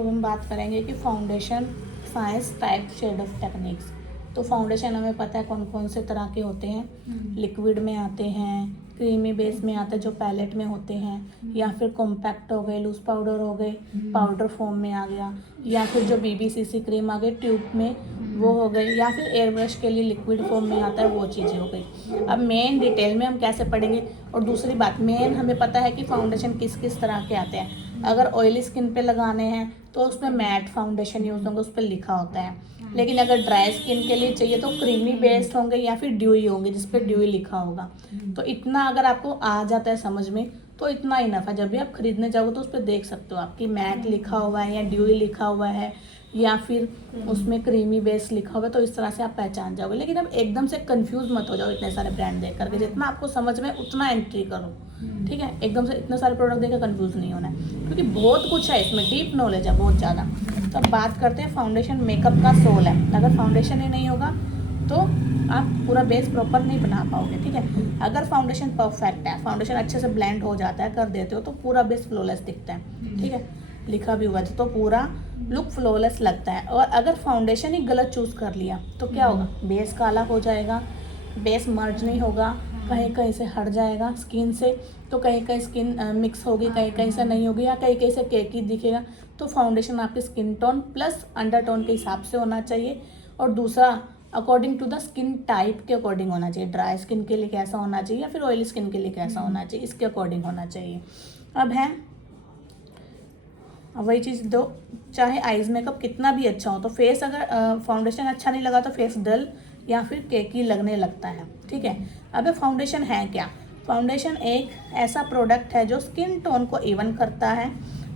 अब हम बात करेंगे कि foundation science type shade of techniques. तो फाउंडेशन हमें पता है कौन कौन से तरह के होते हैं। लिक्विड में आते हैं, क्रीमी बेस में आते हैं जो पैलेट में होते हैं, या फिर कॉम्पैक्ट हो गए, लूज पाउडर हो गए, पाउडर फॉर्म में आ गया, या फिर जो बीबीसीसी क्रीम आ गई ट्यूब में वो हो गई, या फिर एयर ब्रश के लिए लिक्विड फॉर्म में आता है वो चीज़ें हो गई। अब मेन डिटेल में हम कैसे पढ़ेंगे। और दूसरी बात मेन हमें पता है कि फाउंडेशन किस किस तरह के आते हैं। अगर ऑयली स्किन पे लगाने हैं तो उसमें मैट फाउंडेशन यूज़ होंगे, उस पर लिखा होता है। लेकिन अगर ड्राई स्किन के लिए चाहिए तो क्रीमी बेस्ड होंगे या फिर ड्यूई होंगे जिस पे ड्यूई लिखा होगा। तो इतना अगर आपको आ जाता है समझ में तो इतना इनफ है। जब भी आप खरीदने जाओगे तो उस पर देख सकते हो आपकी मैट लिखा हुआ है या ड्यूई लिखा हुआ है या फिर उसमें क्रीमी बेस लिखा हुआ है, तो इस तरह से आप पहचान जाओगे। लेकिन अब एकदम से कंफ्यूज मत हो जाओ इतने सारे ब्रांड देख करके। जितना आपको समझ में उतना एंट्री करो, ठीक है। एकदम से इतने सारे प्रोडक्ट देकर कंफ्यूज नहीं होना है, क्योंकि बहुत कुछ है इसमें, डीप नॉलेज है बहुत ज़्यादा। तो अब बात करते हैं फाउंडेशन मेकअप का सोल है। अगर फाउंडेशन ही नहीं होगा तो आप पूरा बेस प्रॉपर नहीं बना पाओगे, ठीक है। अगर फाउंडेशन परफेक्ट है, फाउंडेशन अच्छे से ब्लेंड हो जाता है, कर देते हो, तो पूरा बेस फ्लॉलेस दिखता है, ठीक है। लिखा भी हुआ तो पूरा लुक फ्लॉलेस लगता है। और अगर फाउंडेशन ही गलत चूज़ कर लिया तो क्या होगा, बेस काला हो जाएगा, बेस मर्ज नहीं होगा, कहीं कहीं से हट जाएगा स्किन से, तो कहीं कहीं स्किन मिक्स होगी, कहीं कहीं से नहीं होगी, या कहीं कहीं से केकी दिखेगा। तो फाउंडेशन आपके skin tone plus undertone के हिसाब से होना चाहिए। और दूसरा according to the skin type के अकॉर्डिंग होना चाहिए। ड्राई स्किन के लिए कैसा होना चाहिए या फिर ऑयली स्किन के लिए कैसा होना चाहिए, इसके अकॉर्डिंग होना चाहिए। अब है वही चीज़ दो, चाहे आइज मेकअप कितना भी अच्छा हो तो फेस अगर फाउंडेशन अच्छा नहीं लगा तो फेस डल या फिर केकी लगने लगता है, ठीक है। अब फाउंडेशन है क्या। फाउंडेशन एक ऐसा प्रोडक्ट है जो स्किन टोन को इवन करता है,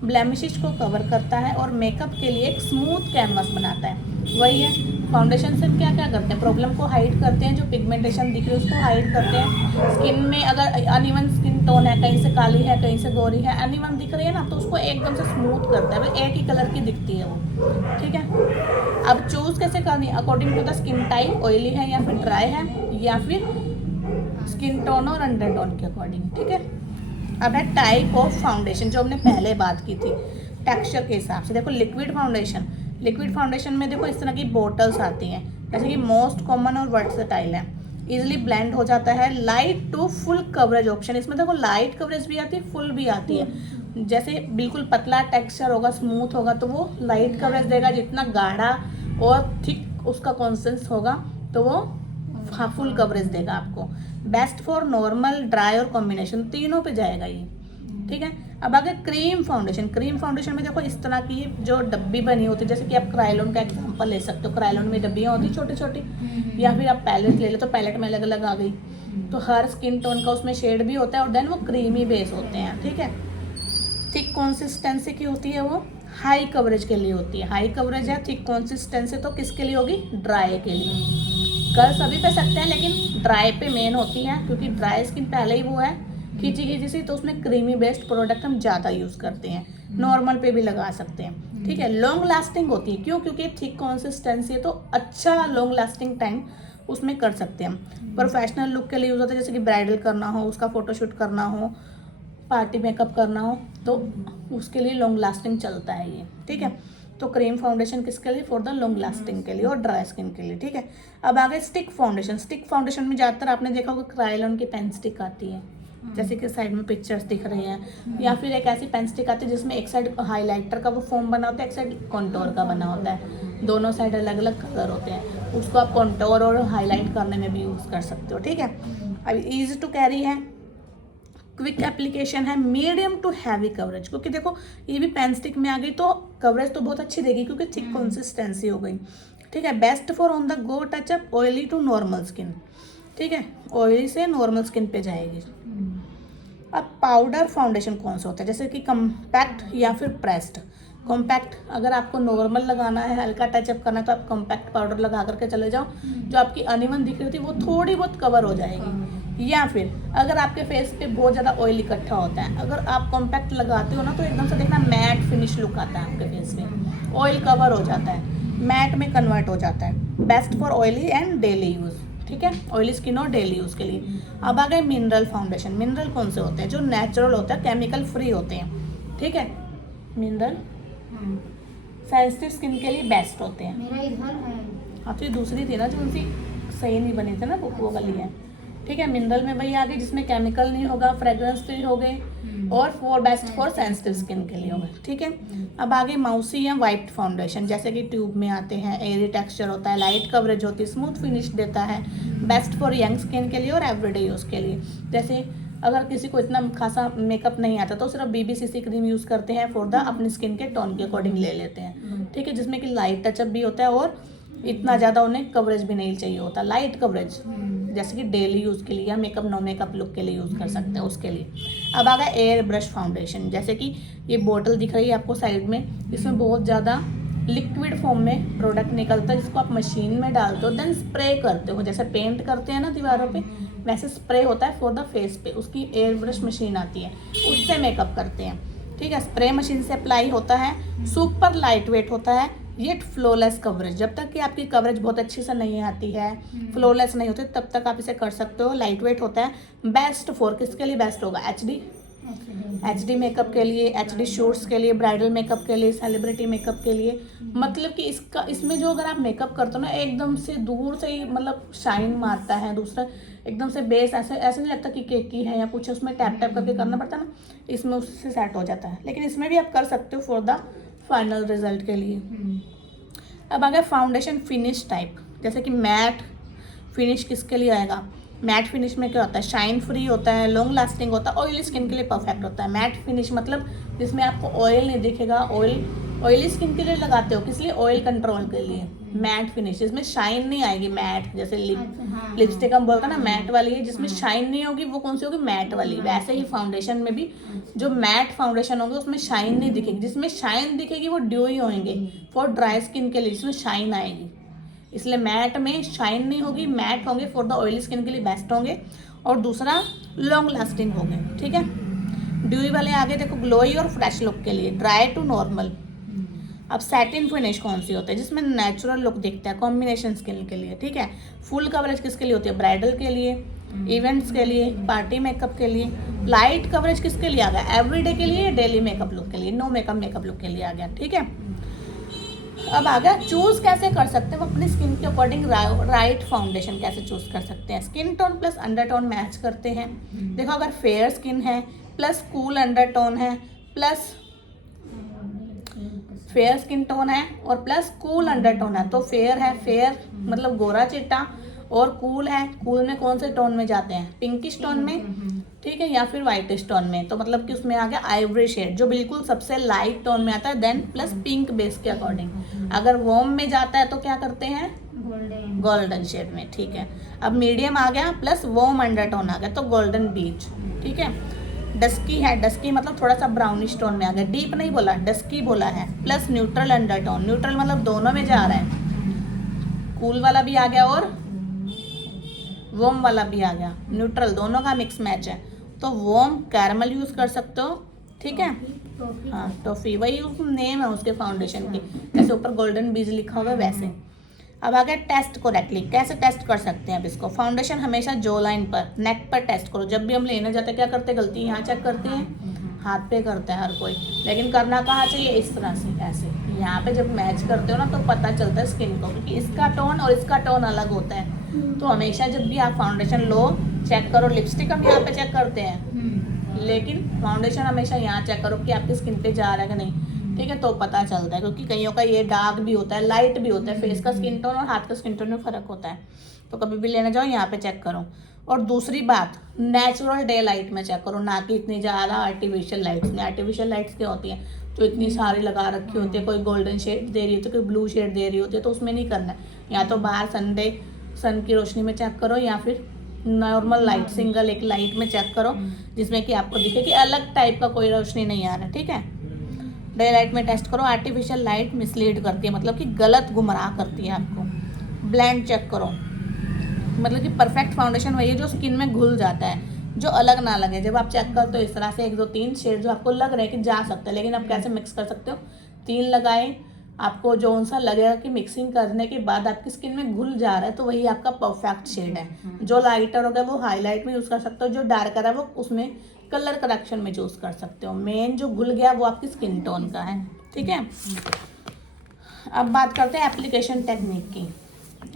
ब्लेमिशेस को कवर करता है और मेकअप के लिए एक स्मूथ कैनवस बनाता है। वही है फाउंडेशन से क्या क्या करते हैं, प्रॉब्लम को हाइड करते हैं, जो पिगमेंटेशन दिख रही है उसको हाइड करते हैं। स्किन में अगर अनइवन स्किन टोन है, कहीं से काली है कहीं से गोरी है, अनइवन दिख रही है ना, तो उसको एकदम से स्मूथ करता है, भाई एक ही कलर की दिखती है वो, ठीक है। अब चूज़ कैसे करनी है, according to the skin type, oily है या फिर ड्राई है, या फिर स्किन टोन और अंडर टोन के अकॉर्डिंग, ठीक है। अब है टाइप ऑफ फाउंडेशन, जो हमने पहले बात की थी टेक्सचर के हिसाब से। देखो लिक्विड फाउंडेशन, लिक्विड फाउंडेशन में देखो इस तरह की बोटल्स आती हैं, जैसे कि मोस्ट कॉमन और वर्सेटाइल है, इजीली ब्लेंड हो जाता है, light to full coverage option. इसमें देखो लाइट कवरेज भी आती है, फुल भी आती है। जैसे बिल्कुल पतला टेक्सचर होगा, स्मूथ होगा तो वो लाइट कवरेज देगा, जितना गाढ़ा और थिक उसका कॉन्सिस्टेंस होगा तो वो फुल कवरेज देगा आपको। बेस्ट फॉर नॉर्मल, ड्राई और कॉम्बिनेशन, तीनों पे जाएगा ये, ठीक है। अब आगे क्रीम फाउंडेशन। क्रीम फाउंडेशन में देखो इस तरह की जो डब्बी बनी होती है, जैसे कि आप क्राइलॉन का एग्जांपल ले सकते हो। क्राइलॉन में डब्बियाँ होती छोटी छोटी, या फिर आप पैलेट ले लो तो पैलेट में अलग अलग आ गई। तो हर स्किन टोन का उसमें शेड भी होता है और देन वो क्रीमी बेस होते हैं, ठीक है। थिक कंसिस्टेंसी की होती है, वो हाई कवरेज के लिए होती है। हाई कवरेज है, थिक कंसिस्टेंसी तो किसके लिए होगी, ड्राई के लिए। कर सभी पे सकते हैं लेकिन ड्राई पे मेन होती है, क्योंकि ड्राई स्किन पहले ही वो है खींची खींची सी, तो उसमें क्रीमी बेस्ड प्रोडक्ट हम ज़्यादा यूज़ करते हैं। नॉर्मल पे भी लगा सकते हैं, ठीक है। लॉन्ग लास्टिंग होती है, क्यों, क्योंकि थिक कंसिस्टेंसी है तो अच्छा लॉन्ग लास्टिंग टाइम उसमें कर सकते हैं। प्रोफेशनल लुक के लिए यूज़ होता है, जैसे कि ब्राइडल करना हो, उसका फोटोशूट करना हो, पार्टी मेकअप करना हो, तो उसके लिए लॉन्ग लास्टिंग चलता है ये, ठीक है। तो क्रीम फाउंडेशन किसके लिए, फॉर द लॉन्ग लास्टिंग के लिए और ड्राई स्किन के लिए, ठीक है। अब आगे स्टिक फाउंडेशन। स्टिक फाउंडेशन में ज़्यादातर आपने देखा होगा क्रायोलॉन की पेन स्टिक आती है, जैसे कि साइड में पिक्चर्स दिख रही हैं, या फिर एक ऐसी पेन स्टिक आती है जिसमें एक साइड हाइलाइटर का वो फॉर्म बना होता है, एक साइड कॉन्टोर का बना होता है, दोनों साइड अलग अलग कलर होते हैं। उसको आप कॉन्टोर और हाईलाइट करने में भी यूज़ कर सकते हो, ठीक है। अब ईजी टू कैरी है, क्विक एप्लीकेशन है, मीडियम टू हैवी कवरेज, क्योंकि देखो ये भी पेन स्टिक में आ गई तो कवरेज तो बहुत अच्छी देगी क्योंकि थिक कंसिस्टेंसी हो गई, ठीक है। Best for on the go touch up, oily to normal skin, ठीक है। ऑयली से नॉर्मल स्किन पे जाएगी। अब पाउडर फाउंडेशन कौन सा होता है, जैसे कि कम्पैक्ट या फिर प्रेस्ड। कॉम्पैक्ट अगर आपको नॉर्मल लगाना है, हल्का टचअप करना है, तो आप कॉम्पैक्ट पाउडर लगा करके चले जाओ, जो आपकी अनइवन दिख रही थी वो थोड़ी बहुत कवर हो जाएगी। या फिर अगर आपके फेस पे बहुत ज़्यादा ऑयल इकट्ठा होता है, अगर आप कॉम्पैक्ट लगाते हो ना, तो एकदम से देखना मैट फिनिश लुक आता है आपके फेस पे, ऑयल कवर हो जाता है, मैट में कन्वर्ट हो जाता है। Best for oily and daily use, ठीक है, ऑयली स्किन और डेली यूज़ के लिए। अब आ गए मिनरल फाउंडेशन। मिनरल कौन से होते हैं, जो नेचुरल होता है, केमिकल फ्री होते हैं, ठीक है। मिनरल सेंसिटिव स्किन के लिए बेस्ट होते हैं। मेरा इधर है। हाँ तो ये दूसरी थी ना जो उनसी सही नहीं बनी थी ना, वो वाली है। ठीक है, मिनरल में वही आ गई जिसमें केमिकल नहीं होगा, फ्रेग्रेंस फ्री हो गए और for best for sensitive skin के लिए होगा। ठीक है, अब आगे माउसी या वाइट फाउंडेशन, जैसे कि ट्यूब में आते हैं, एयरी टेक्सचर होता है, लाइट कवरेज होती है, स्मूथ फिनिश देता है, बेस्ट फॉर यंग स्किन के लिए और एवरीडे यूज़ के लिए। जैसे अगर किसी को इतना खासा मेकअप नहीं आता तो सिर्फ BBCC क्रीम यूज़ करते हैं फॉर द अपनी स्किन के टोन के अकॉर्डिंग ले लेते हैं। ठीक है, जिसमें कि लाइट टचअप भी होता है और इतना ज़्यादा उन्हें कवरेज भी नहीं चाहिए होता, लाइट कवरेज, जैसे कि डेली यूज़ के लिए या मेकअप नो मेकअप लुक के लिए यूज़ कर सकते हैं उसके लिए। अब आ गया एयर ब्रश फाउंडेशन, जैसे कि ये बोतल दिख रही है आपको साइड में, इसमें बहुत ज़्यादा लिक्विड फॉर्म में प्रोडक्ट निकलता है जिसको आप मशीन में डालते हो, देन स्प्रे करते हो, जैसे पेंट करते हैं ना दीवारों पे, वैसे स्प्रे होता है फॉर द फेस पे, उसकी एयर ब्रश मशीन आती है, उससे मेकअप करते हैं। ठीक है, स्प्रे मशीन से अप्लाई होता है, सुपर लाइट वेट होता है, येट फ्लोलेस कवरेज, जब तक कि आपकी कवरेज बहुत अच्छी से नहीं आती है, फ्लोलेस नहीं होती, तब तक आप इसे कर सकते हो। लाइट वेट होता है, बेस्ट फॉर किसके लिए बेस्ट होगा, HD मेकअप के लिए, HD शूट्स के लिए, ब्राइडल मेकअप के लिए, सेलिब्रिटी मेकअप के लिए। मतलब कि इसमें जो अगर आप मेकअप करते हो ना, एकदम से दूर से ही मतलब शाइन मारता है, दूसरा एकदम से बेस ऐसे नहीं लगता कि केकी है या कुछ, उसमें टैप टैप करके करना पड़ता है ना, इसमें उससे सेट हो जाता है। लेकिन इसमें भी आप कर सकते हो फॉर द फाइनल रिजल्ट के लिए। अब अगर फाउंडेशन फिनिश टाइप, जैसे कि मैट फिनिश किसके लिए आएगा, मैट फिनिश में क्या होता है, शाइन फ्री होता है, लॉन्ग लास्टिंग होता है, ऑयली स्किन के लिए परफेक्ट होता है। मैट फिनिश मतलब जिसमें आपको ऑयल नहीं दिखेगा, ऑयली स्किन के लिए लगाते हो, किस लिए, ऑयल कंट्रोल के लिए। मैट फिनिश जिसमें शाइन नहीं आएगी, मैट जैसे लिपस्टिक हम बोलते हैं ना मैट वाली है, जिसमें शाइन नहीं होगी, वो कौन सी होगी, मैट वाली। वैसे ही फाउंडेशन में भी जो मैट फाउंडेशन होंगे उसमें शाइन नहीं दिखेगी, जिसमें शाइन दिखेगी वो ड्यूई होंगे फॉर ड्राई स्किन के लिए, जिसमें शाइन आएगी। इसलिए मैट में शाइन नहीं होगी, मैट होंगे फॉर द ऑयली स्किन के लिए बेस्ट होंगे, और दूसरा लॉन्ग लास्टिंग होंगे। ठीक है, ड्यूई वाले आगे देखो ग्लोई और फ्रेश लुक के लिए, ड्राई टू नॉर्मल। अब सैटिन फिनिश कौन सी होता है, जिसमें नेचुरल लुक दिखता है, कॉम्बिनेशन स्किन के लिए। ठीक है, फुल कवरेज किसके लिए होती है, ब्राइडल के लिए, इवेंट्स के लिए, पार्टी मेकअप के लिए। लाइट कवरेज किसके लिए आ गया, एवरीडे के लिए, डेली मेकअप लुक के लिए, नो मेकअप लुक के लिए आ गया। ठीक है, अब आ गया चूज कैसे कर सकते हैं अपनी स्किन के अकॉर्डिंग राइट फाउंडेशन कैसे चूज कर सकते हैं। Skin tone plus undertone match करते हैं। देखो अगर फेयर स्किन है प्लस कूल अंडरटोन है प्लस फेयर स्किन टोन है और प्लस कूल अंडरटोन है, तो फेयर है, फेयर मतलब गोरा चिट्टा, और कूल है, कूल में कौन से टोन में जाते हैं, पिंकिश टोन में। ठीक है, या फिर वाइटिश टोन में, तो मतलब कि उसमें आ गया आइवरी शेड जो बिल्कुल सबसे लाइट टोन में आता है, देन प्लस पिंक बेस के अकॉर्डिंग। अगर वॉर्म में जाता है तो क्या करते हैं, गोल्डन शेड में। ठीक है, अब मीडियम आ गया प्लस वॉर्म अंडरटोन आ गया तो गोल्डन बीच। ठीक है, डस्की है, डस्की मतलब थोड़ा सा ब्राउनिश टोन में आ गया, डीप नहीं बोला, डस्की बोला है, प्लस न्यूट्रल अंडरटोन, न्यूट्रल मतलब दोनों में जा रहा है, कूल वाला भी आ गया और वॉर्म वाला भी आ गया, न्यूट्रल दोनों का मिक्स मैच है, तो वॉर्म कैरमल यूज कर सकते हो। ठीक है, हाँ टॉफी वही नेम है उसके फाउंडेशन की, जैसे ऊपर गोल्डन बीज लिखा होगा वैसे। अब आ गया टेस्ट करेक्टली, कैसे टेस्ट कर सकते हैं अब इसको। फाउंडेशन हमेशा जो लाइन पर, नेक पर टेस्ट करो। जब भी हम लेने जाते हैं क्या करते हैं, गलती यहाँ चेक करते हैं, हाथ पे करता है हर कोई, लेकिन करना कहाँ चाहिए, इस तरह से ऐसे। यहाँ पे जब मैच करते हो ना तो पता चलता है स्किन को, क्योंकि इसका टोन और इसका टोन अलग होता है। तो हमेशा जब भी आप फाउंडेशन लो चेक करो, लिपस्टिक हम यहाँ पे चेक करते हैं, लेकिन फाउंडेशन हमेशा यहाँ चेक करो कि आपकी स्किन पे जा रहा है कि नहीं। ठीक है, तो पता चलता है, क्योंकि कईयों का ये डार्क भी होता है, लाइट भी होता है, फेस का स्किन टोन और हाथ का स्किन टोन में फ़र्क होता है। तो कभी भी लेने जाओ यहाँ पे चेक करो। और दूसरी बात, नेचुरल डे लाइट में चेक करो, ना कि इतनी ज़्यादा आर्टिफिशियल लाइट्स में। आर्टिफिशियल लाइट्स क्या होती हैं, जो इतनी सारी लगा रखी होती है, कोई गोल्डन शेड दे रही है तो कोई ब्लू शेड दे रही होती है, तो उसमें नहीं करना है। या तो बाहर सन की रोशनी में चेक करो, या फिर नॉर्मल लाइट, सिंगल एक लाइट में चेक करो, जिसमें कि आपको दिखे कि अलग टाइप का कोई रोशनी नहीं आ रहा। ठीक है, डे लाइट में टेस्ट करो। आर्टिफिशियल लाइट मिसलीड करती है, मतलब कि गलत गुमराह करती है आपको। ब्लेंड चेक करो, मतलब कि परफेक्ट फाउंडेशन वही है जो स्किन में घुल जाता है, जो अलग ना लगे। जब आप चेक करते हो इस तरह से 1 2 3 शेड जो आपको लग रहा है कि जा सकता है, लेकिन आप कैसे मिक्स कर सकते हो, 3 लगाए, आपको जो सा लगेगा कि मिक्सिंग करने के बाद आपकी स्किन में घुल जा रहा है, तो वही आपका परफेक्ट शेड है। जो लाइटर होगा वो हाईलाइट में यूज़ कर सकते हो, जो डार्कर है वो उसमें कलर करेक्शन में यूज़ कर सकते हो। मेन जो घुल गया वो आपकी स्किन टोन का है। ठीक है, अब बात करते हैं एप्लीकेशन टेक्निक की।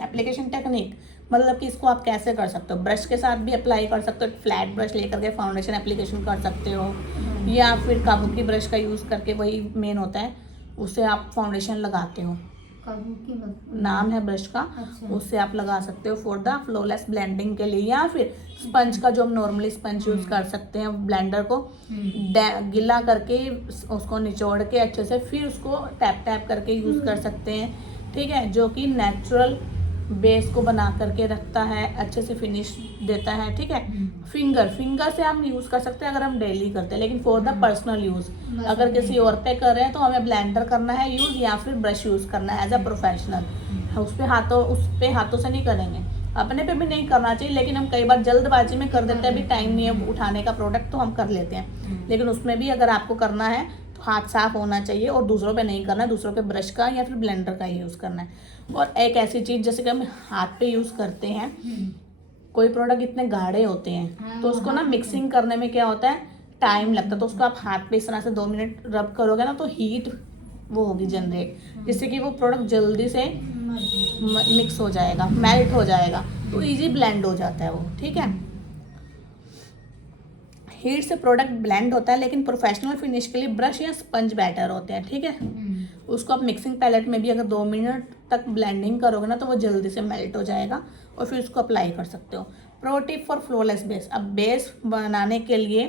एप्लीकेशन टेक्निक मतलब कि इसको आप कैसे कर सकते हो, ब्रश के साथ भी अप्लाई कर सकते हो, फ्लैट ब्रश लेकर के फाउंडेशन एप्लीकेशन कर सकते हो, या फिर काबुकी ब्रश का यूज़ करके, वही मेन होता है, उससे आप फाउंडेशन लगाते हो, नाम है ब्रश का। अच्छा। उससे आप लगा सकते हो फॉर द फ्लॉलेस ब्लेंडिंग के लिए, या फिर स्पंज का जो हम नॉर्मली स्पंज यूज़ कर सकते हैं, ब्लेंडर को गिला करके उसको निचोड़ के अच्छे से फिर उसको टैप टैप करके यूज़ कर सकते हैं, ठीक है, जो कि नेचुरल बेस को बना करके रखता है, अच्छे से फिनिश देता है, ठीक है। फिंगर से हम यूज़ कर सकते हैं अगर हम डेली करते हैं, लेकिन फॉर द पर्सनल यूज़ अगर किसी और पे कर रहे हैं तो हमें ब्लेंडर करना है यूज़, या फिर ब्रश यूज़ करना है एज अ प्रोफेशनल। उस पे हाथों से नहीं करेंगे, अपने पे भी नहीं करना चाहिए, लेकिन हम कई बार जल्दबाजी में कर देते हैं, अभी टाइम नहीं है उठाने का प्रोडक्ट तो हम कर लेते हैं, लेकिन उसमें भी अगर आपको करना है तो हाथ साफ होना चाहिए और दूसरों पे नहीं करना है, दूसरों पे ब्रश का या फिर ब्लेंडर का ही यूज़ करना है। और एक ऐसी चीज़ जैसे कि हम हाथ पे यूज़ करते हैं, कोई प्रोडक्ट इतने गाढ़े होते हैं तो उसको ना मिक्सिंग करने में क्या होता है, टाइम लगता है, तो उसको आप हाथ पे इस तरह से 2 मिनट रब करोगे ना तो हीट वो होगी जनरेट, जिससे कि वो प्रोडक्ट जल्दी से मिक्स हो जाएगा, मेल्ट हो जाएगा, तो इजी ब्लेंड हो जाता है वो, ठीक है। हीट से प्रोडक्ट ब्लेंड होता है, लेकिन प्रोफेशनल फिनिश के लिए ब्रश या स्पंज बेटर होते हैं, ठीक है। उसको आप मिक्सिंग पैलेट में भी अगर 2 मिनट तक ब्लेंडिंग करोगे ना तो वो जल्दी से मेल्ट हो जाएगा और फिर उसको अप्लाई कर सकते हो। Pro tip for flawless base. अब बेस बनाने के लिए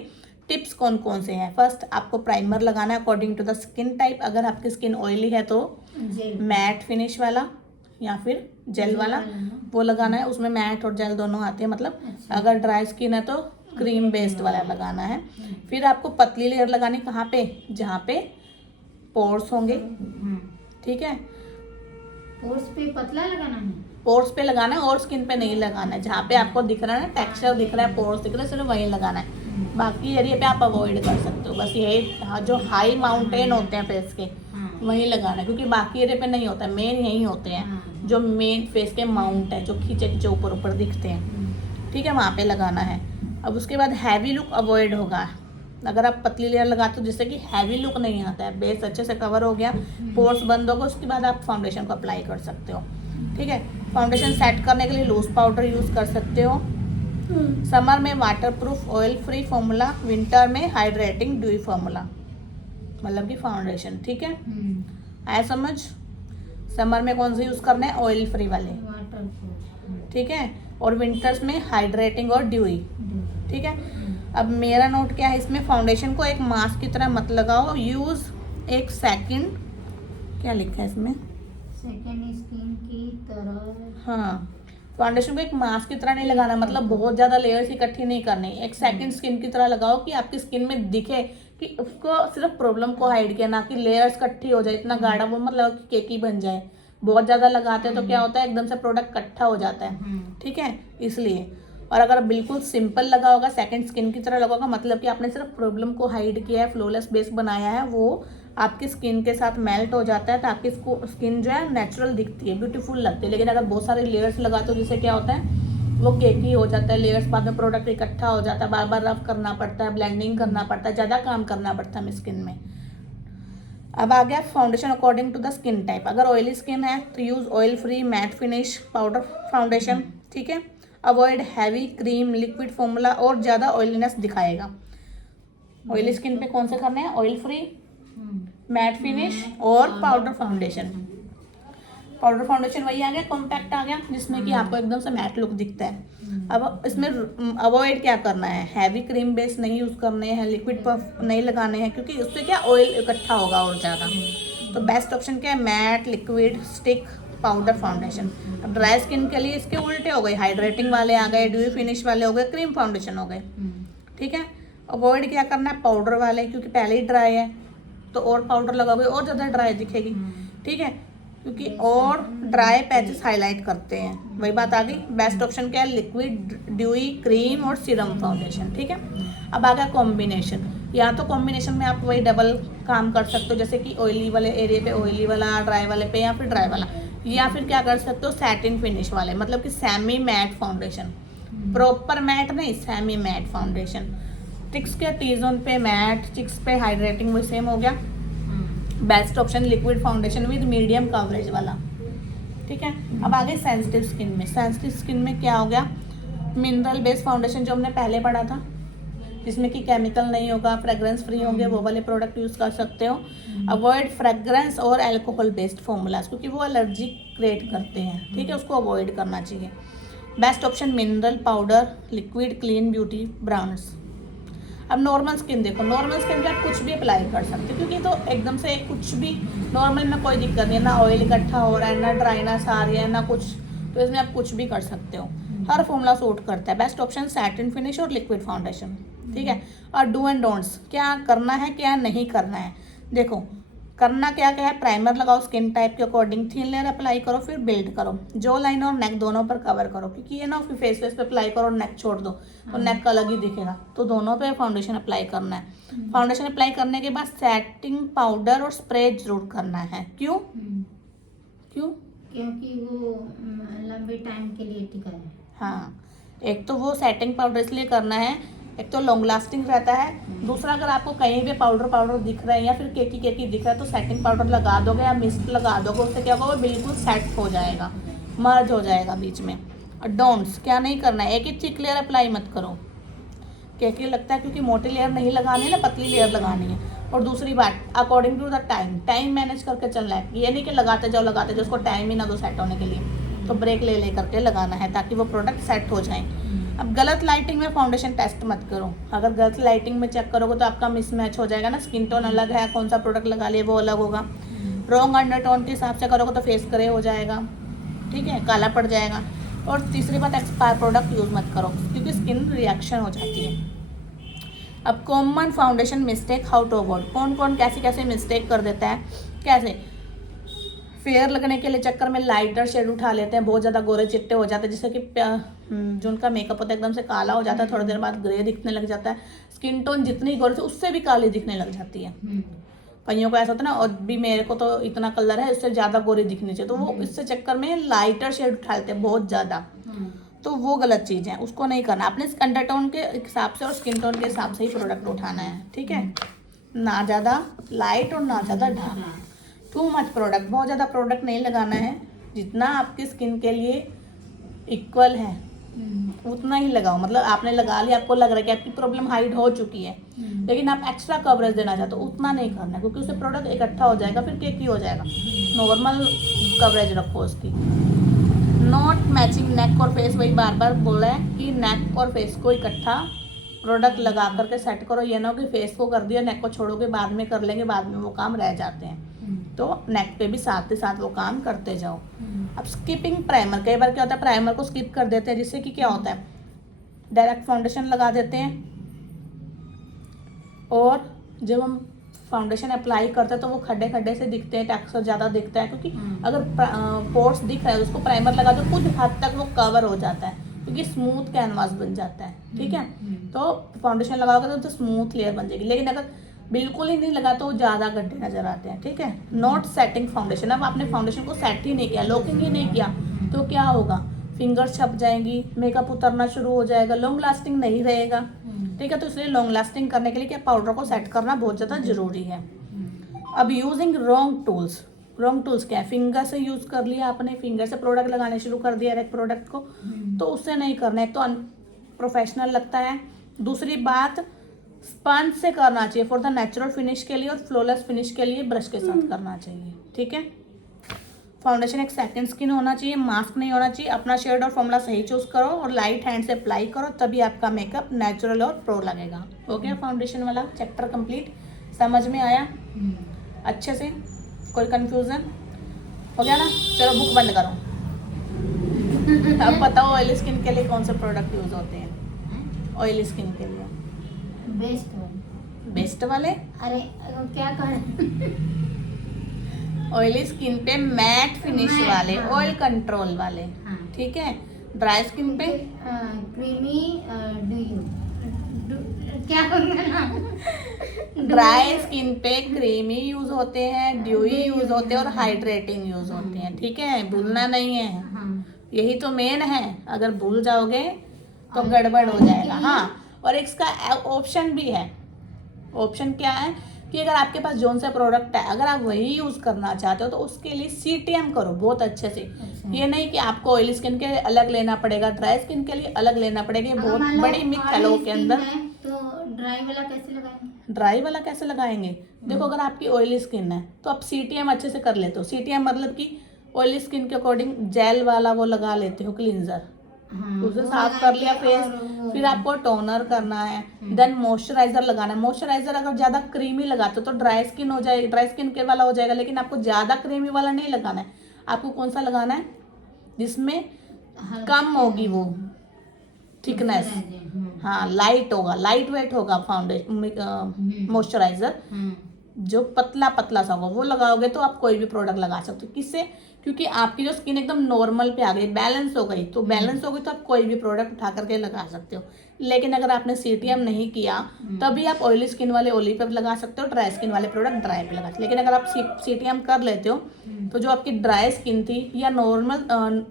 टिप्स कौन कौन से हैं। फर्स्ट, आपको प्राइमर लगाना है according to the skin type. अगर आपकी स्किन ऑयली है तो मैट फिनिश वाला या फिर जेल वाला वो लगाना है, उसमें मैट और जेल दोनों आते हैं, मतलब अगर ड्राई स्किन है तो क्रीम बेस्ड वाला लगाना है। फिर आपको पतली लेयर लगानी कहाँ पे, जहाँ पे पोर्स होंगे, ठीक है, पोर्स पे पतला लगाना है, पोर्स पे लगाना है और स्किन पे नहीं लगाना है। जहाँ पे आपको दिख रहा है ना, टेक्सचर दिख रहा है, पोर्स दिख रहा है, सिर्फ वहीं लगाना है, बाकी एरिया पे आप अवॉइड कर सकते हो। बस यही जो हाई माउंटेन होते हैं फेस के वहीं लगाना है, क्योंकि बाकी एरिया पे नहीं होता है, मेन यही होते हैं जो मेन फेस के माउंट है, जो खींचे खींचे ऊपर ऊपर दिखते हैं, ठीक है, वहाँ पे लगाना है। अब उसके बाद हैवी लुक अवॉइड होगा अगर आप पतली लेयर लगाते हो, जिससे कि हैवी लुक नहीं आता है, बेस अच्छे से कवर हो गया, पोर्स बंद होगा, उसके बाद आप फाउंडेशन को अप्लाई कर सकते हो, ठीक है। फाउंडेशन सेट करने के लिए लूज पाउडर यूज़ कर सकते हो। समर में waterproof oil free formula, winter में हाइड्रेटिंग ड्यूई फॉर्मूला, मतलब कि फाउंडेशन, ठीक है, आया समझ। समर में कौन से यूज़ करना है, ऑयल फ्री वाले, ठीक है, और विंटर्स में हाइड्रेटिंग और ड्यूई, ठीक है। अब मेरा नोट क्या है इसमें, फाउंडेशन को एक मास्क की तरह मत लगाओ, यूज़ एक सेकंड, क्या लिखा है इसमें, सेकंड स्किन की तरह। हाँ, फाउंडेशन को एक मास्क की तरह नहीं लगाना, मतलब बहुत ज़्यादा लेयर्स इकट्ठी नहीं करनी, एक सेकंड स्किन की तरह लगाओ कि आपकी स्किन में दिखे कि उसको सिर्फ प्रॉब्लम को हाइड किया, ना कि लेयर्स इकट्ठी हो जाए, इतना गाढ़ा वो मतलब कि केकी बन जाए। बहुत ज़्यादा लगाते हैं तो क्या होता है, एकदम से प्रोडक्ट इकट्ठा हो जाता है, ठीक है, इसलिए। और अगर बिल्कुल सिंपल लगा होगा, सेकंड स्किन की तरह लगा होगा, मतलब कि आपने सिर्फ प्रॉब्लम को हाइड किया है, फ्लॉलेस बेस बनाया है, वो आपकी स्किन के साथ मेल्ट हो जाता है, ताकि इसको स्किन जो है नेचुरल दिखती है, ब्यूटीफुल लगती है। लेकिन अगर बहुत सारे लेयर्स लगाते हो, जिससे क्या होता है, वो केकी हो जाता है, लेयर्स बाद में प्रोडक्ट इकट्ठा हो जाता है, बार बार रफ करना पड़ता है, ब्लेंडिंग करना पड़ता है, ज़्यादा काम करना पड़ता है हमें स्किन में। अब आ गया foundation according to the skin type. अगर ऑयली स्किन है तो use oil free matte finish powder foundation, ठीक है। Avoid heavy cream liquid formula और ज़्यादा ऑयलीनेस दिखाएगा। ऑयली स्किन पे कौन से करने हैं, ऑयल फ्री, मैट फिनिश और पाउडर फाउंडेशन। पाउडर फाउंडेशन वही आ गया, कॉम्पैक्ट आ गया, जिसमें कि आपको एकदम से मैट लुक दिखता है। अब इसमें अवॉइड क्या करना है, हैवी क्रीम बेस नहीं यूज़ करने हैं, लिक्विड पफ नहीं लगाने हैं, क्योंकि उससे क्या ऑयल इकट्ठा होगा और ज़्यादा। तो बेस्ट ऑप्शन क्या है, matte, liquid, stick, powder foundation. अब ड्राई स्किन के लिए इसके उल्टे हो गए, हाइड्रेटिंग वाले आ गए, ड्यूई फिनिश वाले हो गए, क्रीम फाउंडेशन हो गए, ठीक है। अवॉइड क्या करना है, पाउडर वाले, क्योंकि पहले ही ड्राई है तो और पाउडर लगाओगे और ज़्यादा ड्राई दिखेगी, ठीक है, क्योंकि और ड्राई पैचेस हाईलाइट करते हैं, वही बात आ गई। बेस्ट ऑप्शन क्या है, लिक्विड, ड्यूई, क्रीम और सीरम फाउंडेशन, ठीक है। अब आ गया कॉम्बिनेशन। या तो कॉम्बिनेशन में आप वही डबल काम कर सकते हो, जैसे कि ऑयली वाले एरिया पे ऑयली वाला, ड्राई वाले पे या फिर ड्राई वाला, या फिर क्या कर सकते हो, सैटिन फिनिश वाले, मतलब कि semi matte foundation, proper matte नहीं, सेमी मैट फाउंडेशन। चिक्स के टी जोन पे मैट, चिक्स पे हाइड्रेटिंग, वही सेम हो गया, best option liquid foundation with medium coverage वाला, ठीक है। अब आगे सेंसिटिव स्किन में, सेंसिटिव स्किन में क्या हो गया, मिनरल बेस्ड फाउंडेशन जो हमने पहले पढ़ा था, जिसमें कि केमिकल नहीं होगा, फ्रेग्रेंस फ्री होंगे, वो वाले प्रोडक्ट यूज़ कर सकते हो। अवॉइड फ्रेग्रेंस और अल्कोहल बेस्ड फॉर्मूलाज, क्योंकि वो एलर्जी क्रिएट करते हैं, ठीक है, उसको अवॉइड करना चाहिए। Best option mineral powder, liquid, clean beauty brands. अब नॉर्मल स्किन देखो, नॉर्मल स्किन पे आप कुछ भी अप्लाई कर सकते हो, क्योंकि तो एकदम से कुछ भी नॉर्मल में कोई दिक्कत नहीं है, ना ऑयल इकट्ठा हो रहा है, ना ड्राइनेस आ रही है, ना कुछ, तो इसमें आप कुछ भी कर सकते हो, हर फॉर्मूला सूट करता है। बेस्ट ऑप्शन सैटिन फिनिश और लिक्विड फाउंडेशन, ठीक है। और डू एंड डोंट्स, क्या करना है क्या नहीं करना है। देखो करना क्या क्या है, प्राइमर लगाओ स्किन टाइप के अकॉर्डिंग, थिन लेयर अप्लाई करो, फिर बिल्ड करो, जो लाइन और नेक दोनों पर कवर करो, क्योंकि ये ना फिर फेस पे अप्लाई करो और नेक छोड़ दो तो नेक अलग ही दिखेगा, तो दोनों पे फाउंडेशन अप्लाई करना है। फाउंडेशन अप्लाई करने के बाद सेटिंग पाउडर और स्प्रे जरूर करना है। क्यों क्यों? क्योंकि वो लंबे टाइम के लिए टिका है। हाँ, एक तो वो सेटिंग पाउडर इसलिए करना है, एक तो लॉन्ग लास्टिंग रहता है, दूसरा अगर आपको कहीं भी पाउडर दिख रहा है या फिर केकी दिख रहा है तो सेटिंग पाउडर लगा दोगे या मिस्ट लगा दोगे, उससे क्या होगा, वो बिल्कुल सेट हो जाएगा, मर्ज हो जाएगा बीच में। और डोंट्स, क्या नहीं करना है, एक ही थिक लेयर अप्लाई मत करो, केकी लगता है, क्योंकि मोटी लेयर नहीं लगानी है ना, पतली लेयर लगानी है। और दूसरी बात, according to the time manage करके चलना है, ये नहीं कि लगाते जाओ उसको टाइम ही ना दो सेट होने के लिए, तो ब्रेक ले करके लगाना है ताकि वो प्रोडक्ट सेट हो जाए। अब गलत लाइटिंग में फाउंडेशन टेस्ट मत करो, अगर गलत लाइटिंग में चेक करोगे तो आपका मिसमैच हो जाएगा ना, स्किन टोन अलग है, कौन सा प्रोडक्ट लगा लिए वो अलग होगा। रॉन्ग अंडरटोन के हिसाब से करोगे तो फेस ग्रे हो जाएगा, ठीक है, काला पड़ जाएगा। और तीसरी बात, एक्सपायर प्रोडक्ट यूज़ मत करो, क्योंकि स्किन रिएक्शन हो जाती है। अब common foundation mistake how to avoid, कौन कौन कैसे कैसे मिस्टेक कर देता है, कैसे फेयर लगने के लिए चक्कर में लाइटर शेड उठा लेते हैं, बहुत ज़्यादा गोरे चिट्टे हो जाते हैं, जिससे कि जो उनका मेकअप होता है एकदम से काला हो जाता है, थोड़ी देर बाद ग्रे दिखने लग जाता है, स्किन टोन जितनी गोरी थी उससे भी काली दिखने लग जाती है। कईयों को ऐसा होता है ना, और भी मेरे को तो इतना कलर है, इससे ज़्यादा गोरी दिखनी चाहिए, तो वो इससे चक्कर में लाइटर शेड उठा लेते हैं बहुत ज़्यादा, तो वो गलत चीज़ है, उसको नहीं करना। अपने अंडरटोन के हिसाब से और स्किन टोन के हिसाब से ही प्रोडक्ट उठाना है, ठीक है, ना ज़्यादा लाइट और ना ज़्यादा डार्क। टू मच प्रोडक्ट, बहुत ज़्यादा प्रोडक्ट नहीं लगाना है, जितना आपकी स्किन के लिए इक्वल है उतना ही लगाओ। मतलब आपने लगा लिया, आपको लग रहा है कि आपकी प्रॉब्लम हाइड हो चुकी है, लेकिन आप एक्स्ट्रा कवरेज देना चाहते हो, उतना नहीं करना है, क्योंकि उससे प्रोडक्ट इकट्ठा हो जाएगा, फिर केकी हो जाएगा। नॉर्मल कवरेज रखो उसकी। नॉट मैचिंग नेक और फेस, वही बार बार बोल रहा है कि नेक और फेस को इकट्ठा प्रोडक्ट लगा करके सेट करो, ये ना हो कि फेस को कर दिया, नेक को छोड़ोगे बाद में कर लेंगे, बाद में वो काम रह जाते हैं, तो नेक पे भी साथ ही साथ वो काम करते जाओ। अब स्किपिंग प्राइमर, कई बार क्या होता है प्राइमर को स्किप कर देते हैं, जिससे कि क्या होता है डायरेक्ट फाउंडेशन लगा देते हैं, और जब हम फाउंडेशन अप्लाई करते हैं तो वो खड्डे खड्डे से दिखते हैं, टेक्सचर ज़्यादा दिखता है, क्योंकि अगर पोर्स दिख रहा है उसको प्राइमर लगा दो, कुछ हद तक वो कवर हो जाता है, क्योंकि स्मूथ कैनवास बन जाता है, ठीक है। तो फाउंडेशन लगाओगे तो स्मूथ लेयर बन जाएगी, लेकिन अगर बिल्कुल ही नहीं लगा तो ज़्यादा गड्ढे नजर आते हैं, ठीक है। नॉट सेटिंग फाउंडेशन, अब आपने फाउंडेशन को सेट ही नहीं किया, लॉकिंग ही नहीं किया, तो क्या होगा, फिंगर्स छप जाएंगी, मेकअप उतरना शुरू हो जाएगा, लॉन्ग लास्टिंग नहीं रहेगा, ठीक है। तो इसलिए लॉन्ग लास्टिंग करने के लिए क्या पाउडर को सेट करना बहुत ज़्यादा ज़रूरी है। अब using wrong tools, wrong tools क्या है, फिंगर से यूज़ कर लिया आपने, फिंगर से प्रोडक्ट लगाने शुरू कर दिया एक प्रोडक्ट को, तो उससे नहीं करना है, तो अनप्रोफेशनल लगता है। दूसरी बात, स्पंज से करना चाहिए फॉर द नेचुरल फिनिश के लिए, और फ्लॉलेस फिनिश के लिए ब्रश के साथ करना चाहिए, ठीक है। फाउंडेशन एक सेकंड स्किन होना चाहिए, मास्क नहीं होना चाहिए। अपना शेड और फॉर्मूला सही चूज करो और लाइट हैंड से अप्लाई करो, तभी आपका मेकअप नेचुरल और प्रो लगेगा। हो गया फाउंडेशन वाला चैप्टर कंप्लीट, समझ में आया अच्छे से, कोई कंफ्यूजन हो गया ना? चलो बुक बंद करो। अब बताओ ऑयली स्किन के लिए कौन से प्रोडक्ट यूज होते हैं? ऑयली स्किन के लिए बेस्ट वाले, अरे क्या कर ऑयली स्किन पे मैट फिनिश मैट, वाले, हाँ। ऑयल कंट्रोल वाले, हाँ। ठीक है। ड्राई स्किन पे क्रीमी क्या होगा ड्राई स्किन पे क्रीमी यूज होते हैं, ड्यूई यूज होते हैं और हाइड्रेटिंग यूज होते हैं, ठीक है, भूलना नहीं है। हाँ। यही तो मेन है, अगर भूल जाओगे तो गड़बड़ हो जाएगा। हाँ, और इसका ऑप्शन भी है। ऑप्शन क्या है? कि अगर आपके पास जोन सा प्रोडक्ट है, अगर आप वही यूज़ करना चाहते हो तो उसके लिए CTM करो बहुत अच्छे से। अच्छा। ये नहीं कि आपको ऑयली स्किन के लिए अलग लेना पड़ेगा, ड्राई स्किन के लिए अलग लेना पड़ेगा, ये अगर बहुत मान लो बड़ी मिथ है ऑयली लोगों के स्किन अंदर। है तो ड्राई वाला कैसे लगाएंगे? ड्राई वाला कैसे लगाएंगे? देखो, अगर आपकी ऑयली स्किन है तो आप CTM अच्छे से कर लेते हो। CTM मतलब कि ऑयली स्किन के अकॉर्डिंग जेल वाला वो लगा लेते हो, क्लींजर, हाँ, उसे वो साफ कर लिया लगाएंगे फेस। और वो फिर आपको टोनर करना है, देन मॉइस्चराइजर लगाना है। मॉइस्चराइजर अगर ज़्यादा क्रीमी लगाते हो तो ड्राई स्किन हो जाएगी, ड्राई स्किन के वाला हो जाएगा, लेकिन आपको ज़्यादा क्रीमी वाला नहीं लगाना है। आपको कौन सा लगाना है? जिसमें कम होगी वो थिकनेस, मॉइस्चराइजर। हाँ, लाइट होगा, लाइट वेट होगा फाउंडेशन मॉइस्चराइजर, जो पतला पतला सा होगा वो लगाओगे तो आप कोई भी प्रोडक्ट लगा सकते हो। किससे? क्योंकि आपकी जो स्किन एकदम नॉर्मल पे आ गई, बैलेंस हो गई, तो बैलेंस हो गई तो आप कोई भी प्रोडक्ट उठा करके लगा सकते हो। लेकिन अगर आपने CTM नहीं किया तभी आप ऑयली स्किन वाले ऑयली पे लगा सकते हो, ड्राई स्किन वाले प्रोडक्ट ड्राई पे लगा सकते हो। लेकिन अगर आप CTM कर लेते हो तो जो आपकी ड्राई स्किन थी या नॉर्मल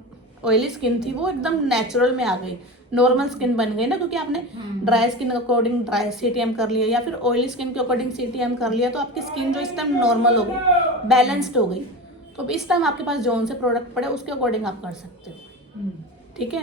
ऑयली स्किन थी वो एकदम नेचुरल में आ गई, नॉर्मल स्किन बन गई ना, क्योंकि आपने ड्राई स्किन के अकॉर्डिंग ड्राई CTM कर लिया या फिर ऑयली स्किन के अकॉर्डिंग CTM कर लिया, तो आपकी स्किन जो इस टाइम नॉर्मल हो गई, बैलेंस्ड हो गई। तो इस टाइम आपके पास जोन से प्रोडक्ट पड़े उसके अकॉर्डिंग आप कर सकते हो। ठीक है।